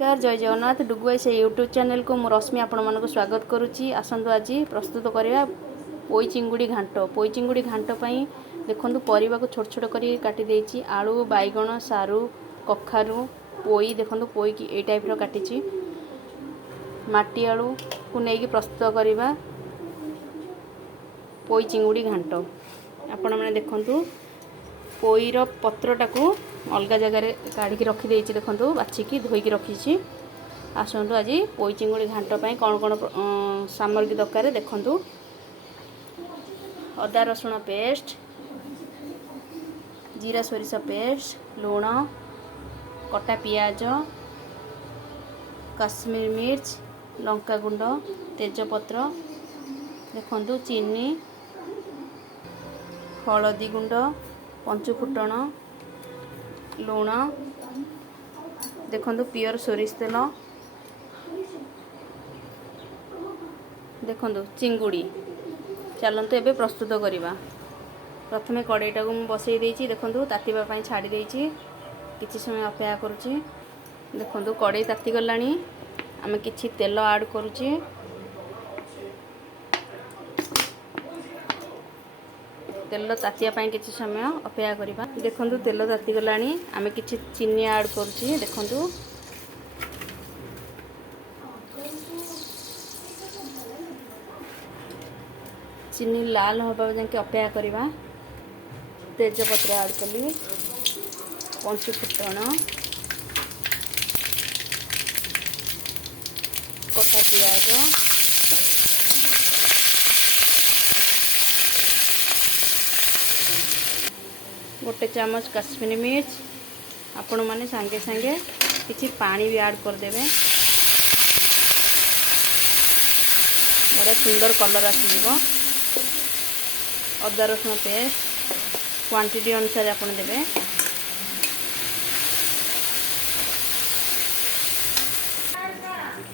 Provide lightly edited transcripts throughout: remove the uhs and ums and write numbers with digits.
नमस्कार जय जगन्नाथ डुगुआई से यूट्यूब चैनल को मु रश्मि आपण मानक स्वागत करुच्ची। आसतु आज प्रस्तुत करवा पोई चिंगुड़ी घांट। पोई चिंगुड़ी घांट पाई देखंतु परिबा को छोट छोट करी काटी देइची। आलू बैगण सारू कखारू पोई देखंतु पोई की ए टाइप रो काटिची। माटी आलू को नेकी प्रस्तुत करवा पोई चिंगुड़ी घांट। आपण माने देखंतु पोईर पत्रटा को अलग जगार काढ़ी रखी देइछि। देखंतु बाछिकी धोईकी रखीछि। आसतु आज पोई चिंगुड़ी घांट पाई कौन कौन सामग्री दरकार देखंतु। अदा रसुण पेस्ट, जीरा सोरिष पेस्ट, लूण, कटा पियाज, काश्मीर मिर्च, लंका गुंड, तेजपत्र देखंतु, चीनी, हलदी गुंड, पंचफुटण, लूण देखंतु, प्योर सोरिष तेल देखंतु, चिंगुड़ी। चलंतु एबे प्रस्तुत करिबा। प्रथमे कड़ाईटा को बसई देइछि। देखंतु तातीबा पई छाड़ी देइछि। किछि समय अपेक्षा करूछि। देखंतु कड़ाई ताती गलानी। आमे किछि तेल ऐड करूछि। तेल तातिया पाई किछि समय अपेक्षा करिबा। देखंतु तेल ताती गलानी। आमे किछि चीनी ऐड करूछि। देखंतु चीनी लाल होबा जाके अपेक्षा करिबा। तेजपत्र ऐड कली, पंचफुटण, कटा पियाज, गोटे चामच काश्मीरी मिर्च। आपण माने संगे संगे किछि पानी भी ऐड कर देबे। बड़ा सुंदर कलर आसीबो। अदा रसुण पेस्ट क्वांटिटी अनुसार आपण देबे।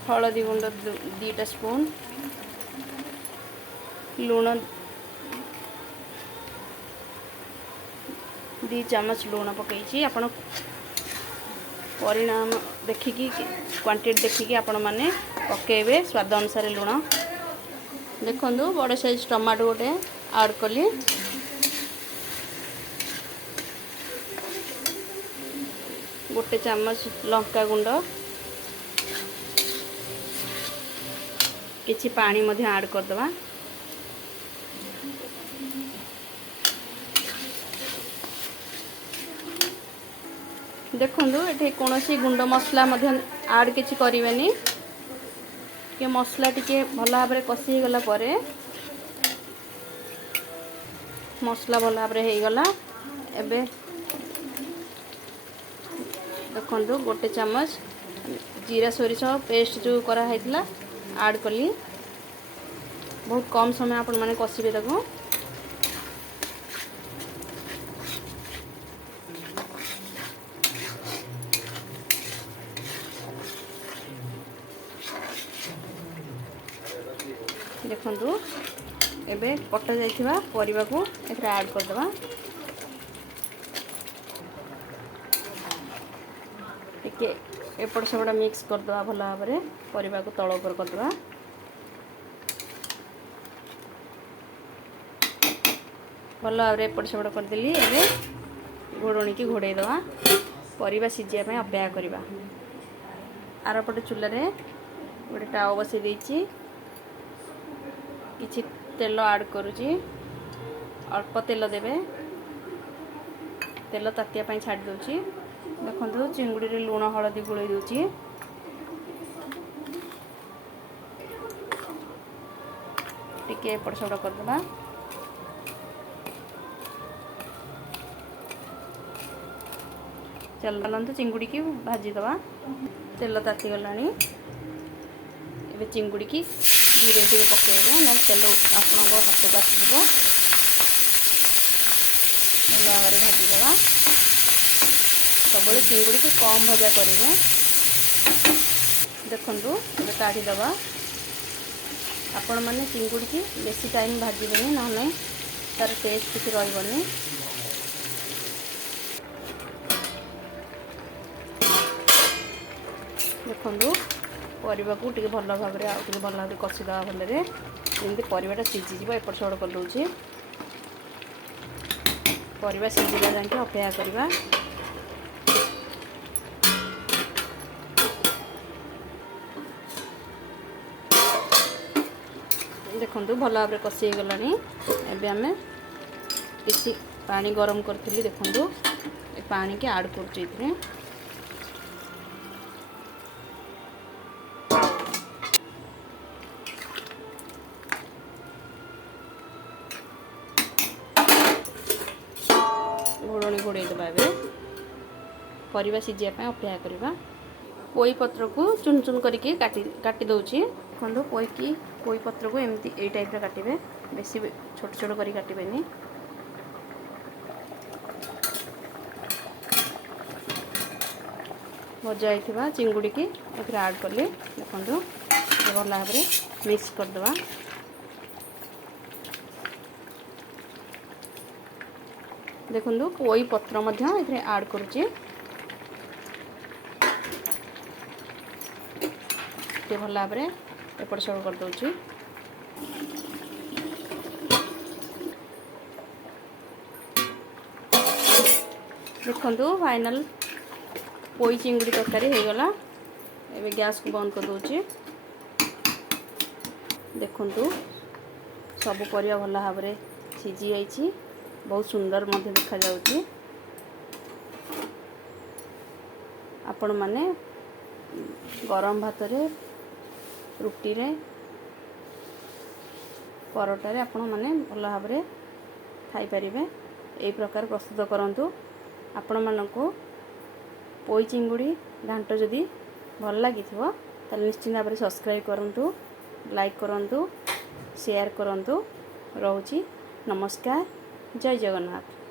हलदी गुंड 2 स्पून, लूण 2 चामच लूण पकईछि। आपण परिणाम देखिकी क्वांटिटी देखिकी आपण माने पकेबे स्वाद अनुसार लूण। देखंतु बड़ साइज टमाटो गोटे ऐड कली। गोटे चामच लंका गुंड, किछि पानी मध्ये ऐड कर दवा। देखंतु एठी कोनोसी गुंड मसला मध्ये ऐड किछि करिवेनी। के मसला टिके भला भाबरे कसी गला परे मसला भला भाबरे हे गला। एबे देखंतु गोटे चामच जीरा सोरिष पेस्ट जो करा हैतला ऐड कली। बहुत कम समय आपण माने कसिबे ताको। देखंतु एबे कटा जाइथिबा परिबा को एकरा ऐड कर दबा। टिके एपड़ सेपड़ मिक्स कर दबा भला भाबरे। परिबा को तळ ऊपर कर दबा। भला भाबरे एपड़ सेपड़ कर देली। एबे घोड़णी की घोड़े दबा। परिबा सिजिया पे अपेक्षा करिबा। आर पटे चुल्ला रे गोटे टाव बसै देइछि। किछि तेल ऐड करूची। अल्प तेल देबे। तेल तातिया पाई छाड़ दोची। देखंतु चिंगुड़ी रे लूण हळदी गुळै दोची। टिके एपड़ सेपड़ कर दबा। चलंतु चिंगुड़ी की भाजी दबा। तेल ताती गलानी। एबे चिंगुड़ी की धीरे धीरे पकेबे ना तेल आपण हाथ को आसीबो। भला भाबरे भाजी दबा। सबले चिंगुड़ी को कम भजा करिवे। देखंतु एबे काढी दबा। आपण माने चिंगुड़ी की बेसी टाइम भाजीबेनी ना तार टेस्ट किछि रहइबनी। ଦେଖନ୍ତୁ ପରିବାକୁ ଟିକେ ଭଲ ଭାବରେ ଆଉ ଟିକେ ଭଲ ଭାବରେ କଷିଦେବା ଭଲରେ, ଯେମିତି ପରିବାଟା ସିଝିଯିବ। ଏପଟ ସେପଟ କରିଦେଉଛି। ପରିବା ସିଝିଲା ଯାକେ ଅପେକ୍ଷା କରିବା। ଦେଖନ୍ତୁ ଭଲ ଭାବରେ କଷି ହେଇଗଲାଣି। ଏବେ ଆମେ କିଛି ପାଣି ଗରମ କରିଥିଲି, ଦେଖନ୍ତୁ ଏ ପାଣିକି ଆଡ଼୍ କରୁଛୁ ଏଥିରେ। ଘୋଡ଼ଣି ଘୋଡ଼େଇ ଦେବା। ଏବେ ପରିବା ସିଝିବା ପାଇଁ ଅପେକ୍ଷା କରିବା। ପୋଇ ପତ୍ରକୁ ଚୁନ ଚୁନ କରିକି କାଟି ଦେଉଛି। ଦେଖନ୍ତୁ ପୋଇ ପତ୍ରକୁ ଏମିତି ଏଇ ଟାଇପ୍ର କାଟିବେ, ବେଶୀ ଛୋଟ ଛୋଟ କରି କାଟିବେନି। ଭଜା ହେଇଥିବା ଚିଙ୍ଗୁଡ଼ିକି ଏଥିରେ ଆଡ଼୍ କଲି। ଦେଖନ୍ତୁ ଭଲ ଭାବରେ ମିକ୍ସ କରିଦେବା। ଦେଖନ୍ତୁ ପୋଇ ପତ୍ର ମଧ୍ୟ ଏଥିରେ ଆଡ଼୍ କରୁଛି। ଟିକେ ଭଲ ଭାବରେ ଏପଟ ସେପଟ କରିଦେଉଛି। ଦେଖନ୍ତୁ ଫାଇନାଲ ପୋଇ ଚିଙ୍ଗୁଡ଼ି ତରକାରୀ ହେଇଗଲା। ଏବେ ଗ୍ୟାସ୍କୁ ବନ୍ଦ କରିଦେଉଛି। ଦେଖନ୍ତୁ ସବୁ ପରିବା ଭଲ ଭାବରେ ସିଝି ଯାଇଛି, ବହୁତ ସୁନ୍ଦର ମଧ୍ୟ ଦେଖାଯାଉଛି। ଆପଣମାନେ ଗରମ ଭାତରେ, ରୁଟିରେ, ପରଟାରେ ଆପଣମାନେ ଭଲ ଭାବରେ ଖାଇପାରିବେ। ଏହି ପ୍ରକାର ପ୍ରସ୍ତୁତ କରନ୍ତୁ। ଆପଣମାନଙ୍କୁ ପୋଇ ଚିଙ୍ଗୁଡ଼ି ଘାଣ୍ଟ ଯଦି ଭଲ ଲାଗିଥିବ ତାହେଲେ ନିଶ୍ଚିନ୍ତ ଭାବରେ ସବସ୍କ୍ରାଇବ୍ କରନ୍ତୁ, ଲାଇକ୍ କରନ୍ତୁ, ସେୟାର କରନ୍ତୁ। ରହୁଛି। ନମସ୍କାର। ଜୟ ଜଗନ୍ନାଥ।